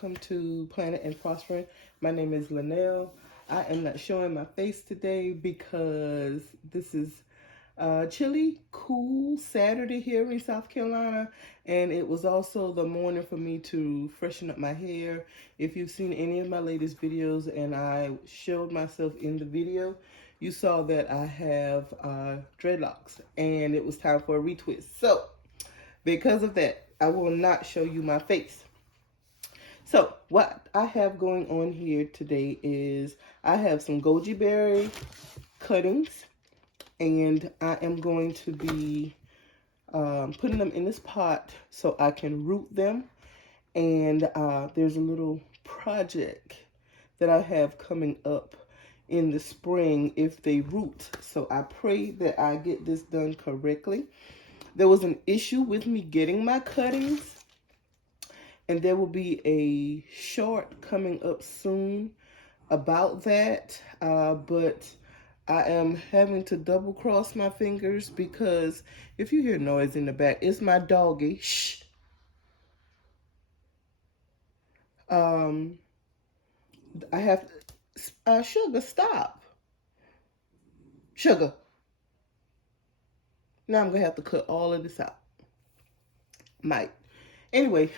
welcome to Planet and Prospering. My name is Linnell. I am not showing my face today because this is chilly, cool Saturday here in South Carolina, and it was also the morning for me to freshen up my hair. If you've seen any of my latest videos and I showed myself in the video, you saw that I have dreadlocks and it was time for a retwist. So because of that, I will not show you my face. So what I have going on here today is I have some goji berry cuttings, and I am going to be putting them in this pot so I can root them. And there's a little project that I have coming up in the spring if they root. So I pray that I get this done correctly. There was an issue with me getting my cuttings, and there will be a short coming up soon about that, but I am having to double cross my fingers because if you hear noise in the back, it's my doggy. Shh. I have, Sugar, stop. Sugar. Now I'm going to have to cut all of this out. Might. Anyway,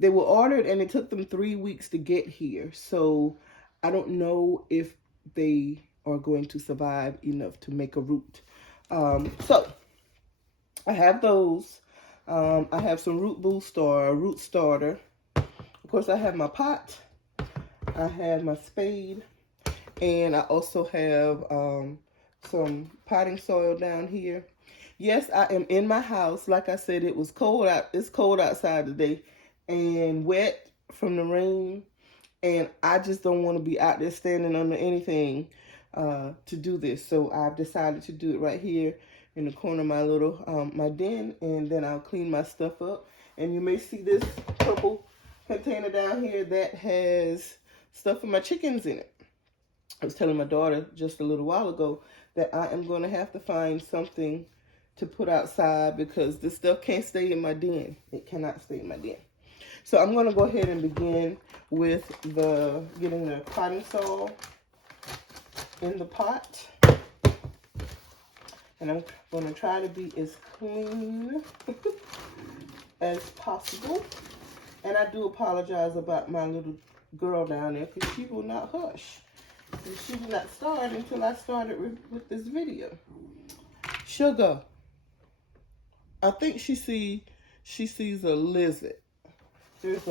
they were ordered and it took them 3 weeks to get here. So I don't know if they are going to survive enough to make a root. So I have those. I have some root boost or a root starter. Of course, I have my pot. I have my spade. And I also have some potting soil down here. Yes, I am in my house. Like I said, it was cold out. It's cold outside today and wet from the rain. And I just don't want to be out there standing under anything to do this. So I've decided to do it right here in the corner of my little, my den. And then I'll clean my stuff up. And you may see this purple container down here that has stuff for my chickens in it. I was telling my daughter just a little while ago that I am going to have to find something to put outside because this stuff can't stay in my den. It cannot stay in my den. So I'm going to go ahead and begin with getting the potting soil in the pot. And I'm going to try to be as clean as possible. And I do apologize about my little girl down there because she will not hush. And she did not start until I started with this video. Sugar. I think she sees a lizard. Looks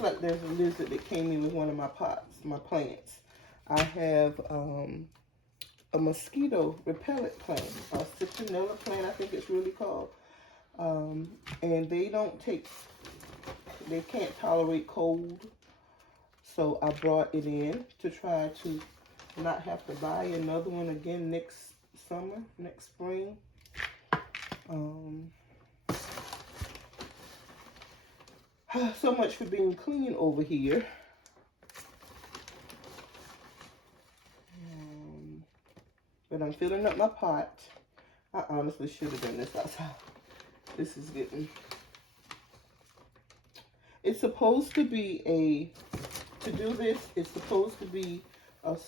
like there's a lizard that came in with one of my pots, my plants. I have a mosquito repellent plant, a citronella plant, I think it's really called. And they can't tolerate cold. So I brought it in to try to not have to buy another one again next summer, next spring. So much for being clean over here. But I'm filling up my pot. I honestly should have done this outside. This is getting... It's supposed to be to do this, it's supposed to be not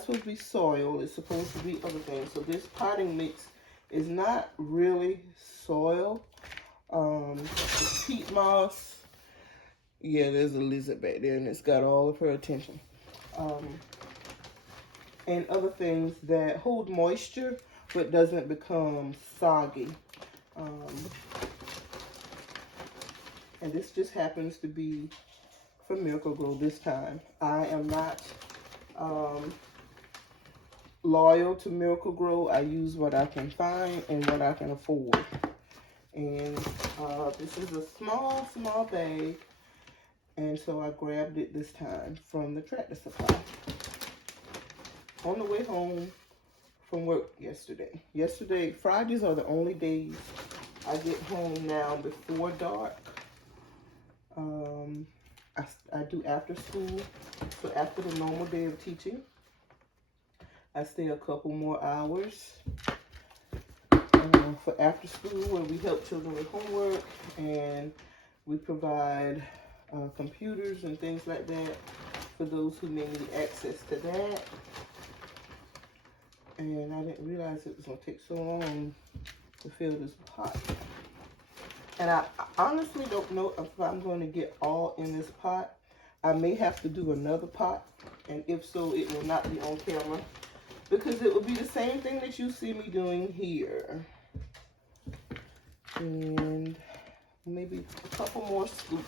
supposed to be soil, it's supposed to be other things. So this potting mix is not really soil. It's peat moss. Yeah, there's a lizard back there and it's got all of her attention. And other things that hold moisture but doesn't become soggy. And this just happens to be for Miracle-Gro this time. I am not loyal to Miracle-Gro. I use what I can find and what I can afford. And this is a small bag. And so I grabbed it this time from the Tractor Supply. On the way home from work yesterday. Fridays are the only days I get home now before dark. I do after school, so after the normal day of teaching, I stay a couple more hours for after school where we help children with homework, and We provide computers and things like that for those who may need access to that. And I didn't realize it was going to take so long to fill this pot. And I honestly don't know if I'm going to get all in this pot. I may have to do another pot. And if so, it will not be on camera. Because it will be the same thing that you see me doing here. And maybe a couple more scoops.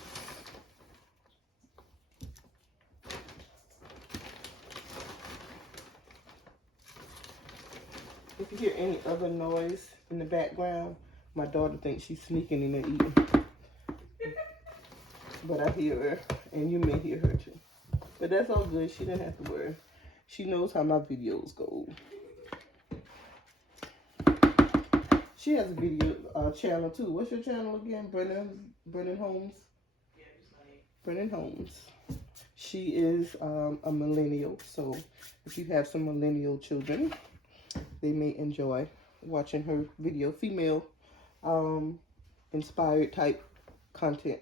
If you hear any other noise in the background, my daughter thinks she's sneaking in there eating. But I hear her, and you may hear her too. But that's all good. She didn't have to worry. She knows how my videos go. She has a video channel too. What's your channel again? Brennan Holmes? Yeah, just like Brennan Holmes. She is a millennial, so if you have some millennial children, they may enjoy watching her video. Female inspired type content.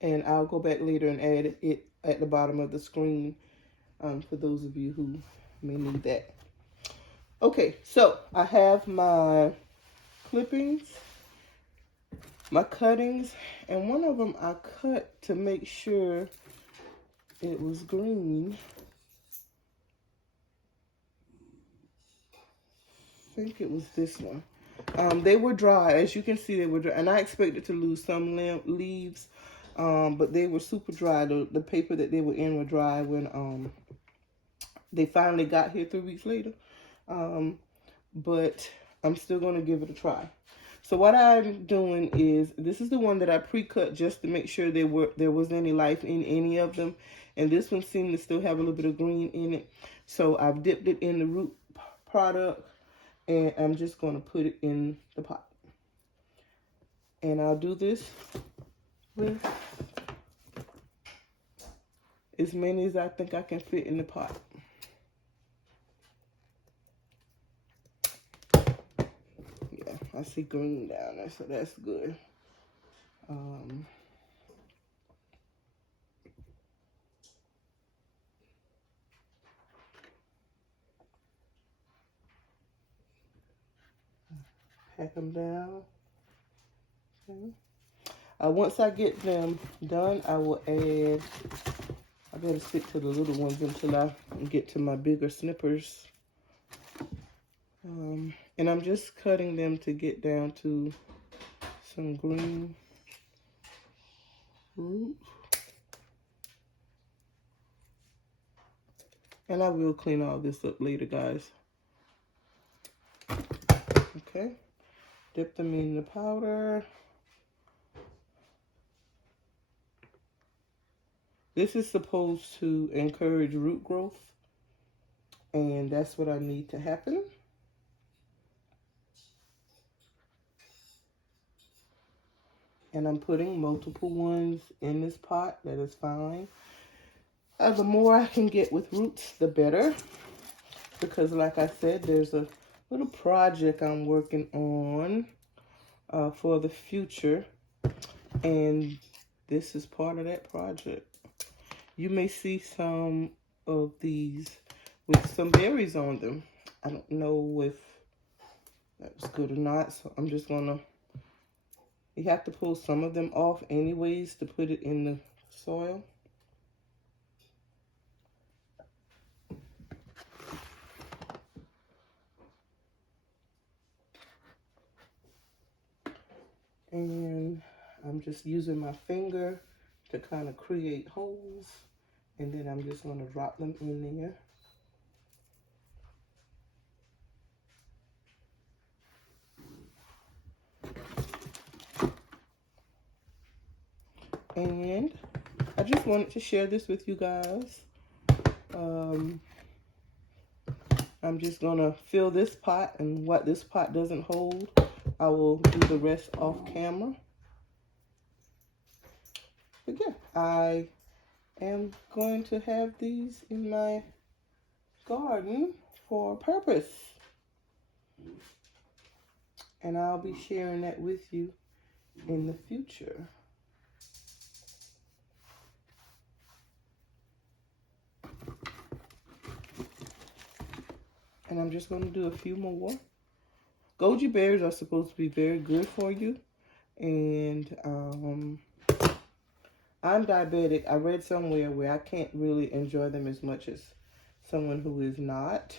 And I'll go back later and add it at the bottom of the screen for those of you who may need that. Okay, so I have my clippings, my cuttings, and one of them I cut to make sure it was green. I think it was this one. They were dry. As you can see, they were dry. And I expected to lose some leaves, but they were super dry. The paper that they were in were dry when they finally got here 3 weeks later. But I'm still going to give it a try. So what I'm doing is, this is the one that I pre-cut just to make sure there was any life in any of them. And this one seemed to still have a little bit of green in it. So I've dipped it in the root product. And I'm just going to put it in the pot. And I'll do this with as many as I think I can fit in the pot. Yeah, I see green down there, so that's good. Pack them down. Okay. Once I get them done, I will add, I better stick to the little ones until I get to my bigger snippers. And I'm just cutting them to get down to some green root. And I will clean all this up later, guys. Okay. Dip them in the powder. This is supposed to encourage root growth, and that's what I need to happen. And I'm putting multiple ones in this pot. That is fine. The more I can get with roots, the better. Because like I said, there's a little project I'm working on for the future. And this is part of that project. You may see some of these with some berries on them. I don't know if that was good or not, so I'm just gonna, you have to pull some of them off anyways to put it in the soil. And I'm just using my finger to kind of create holes, and then I'm just going to drop them in there. And I just wanted to share this with you guys. I'm just going to fill this pot, and what this pot doesn't hold, I will do the rest off camera. But yeah, I am going to have these in my garden for a purpose. And I'll be sharing that with you in the future. And I'm just going to do a few more. Goji berries are supposed to be very good for you. And I'm diabetic. I read somewhere where I can't really enjoy them as much as someone who is not.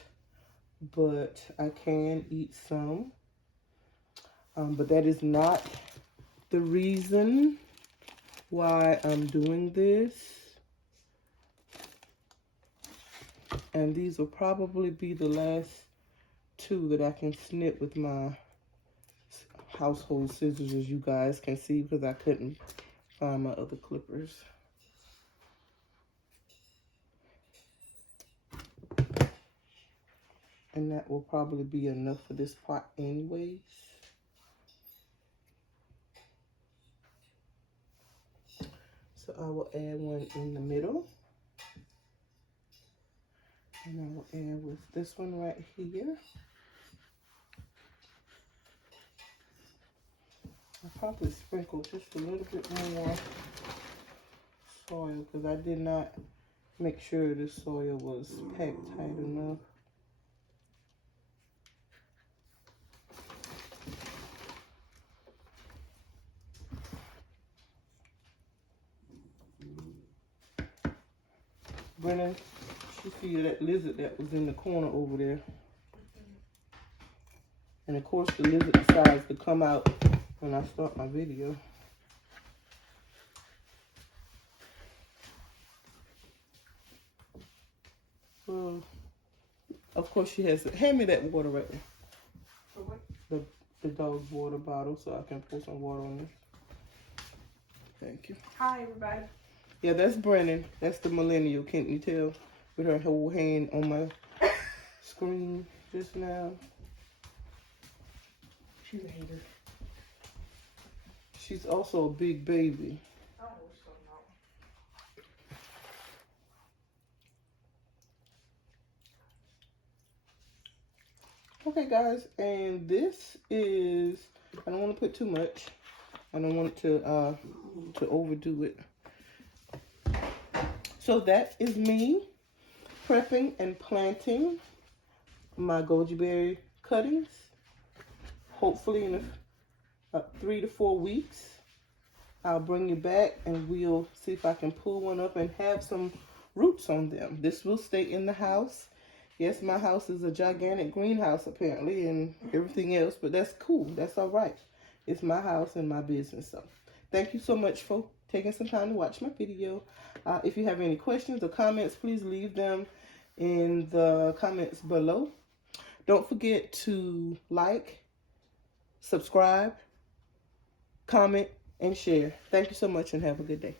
But I can eat some. But that is not the reason why I'm doing this. And these will probably be the last two that I can snip with my household scissors, as you guys can see, because I couldn't find my other clippers. And that will probably be enough for this pot anyways. So I will add one in the middle. And I will add with this one right here. I'll probably sprinkle just a little bit more soil because I did not make sure the soil was packed tight enough. Brennan, you see that lizard that was in the corner over there. And of course the lizard decides to come out when I start my video. Well, of course she has, hand me that water right there. For what? The dog's water bottle so I can pour some water on this. Thank you. Hi, everybody. Yeah, that's Brennan. That's the millennial, can't you tell? With her whole hand on my screen just now. She's a hater. She's also a big baby. I don't know what's going on. Okay, guys, and this is, I don't want to put too much. I don't want it to overdo it. So that is me prepping and planting my goji berry cuttings. Hopefully in 3 to 4 weeks, I'll bring you back and we'll see if I can pull one up and have some roots on them. This will stay in the house. Yes, my house is a gigantic greenhouse apparently and everything else, but that's cool. That's all right. It's my house and my business. So thank you so much for taking some time to watch my video. If you have any questions or comments, please leave them in the comments below. Don't forget to like, subscribe, comment, and share. Thank you so much and have a good day.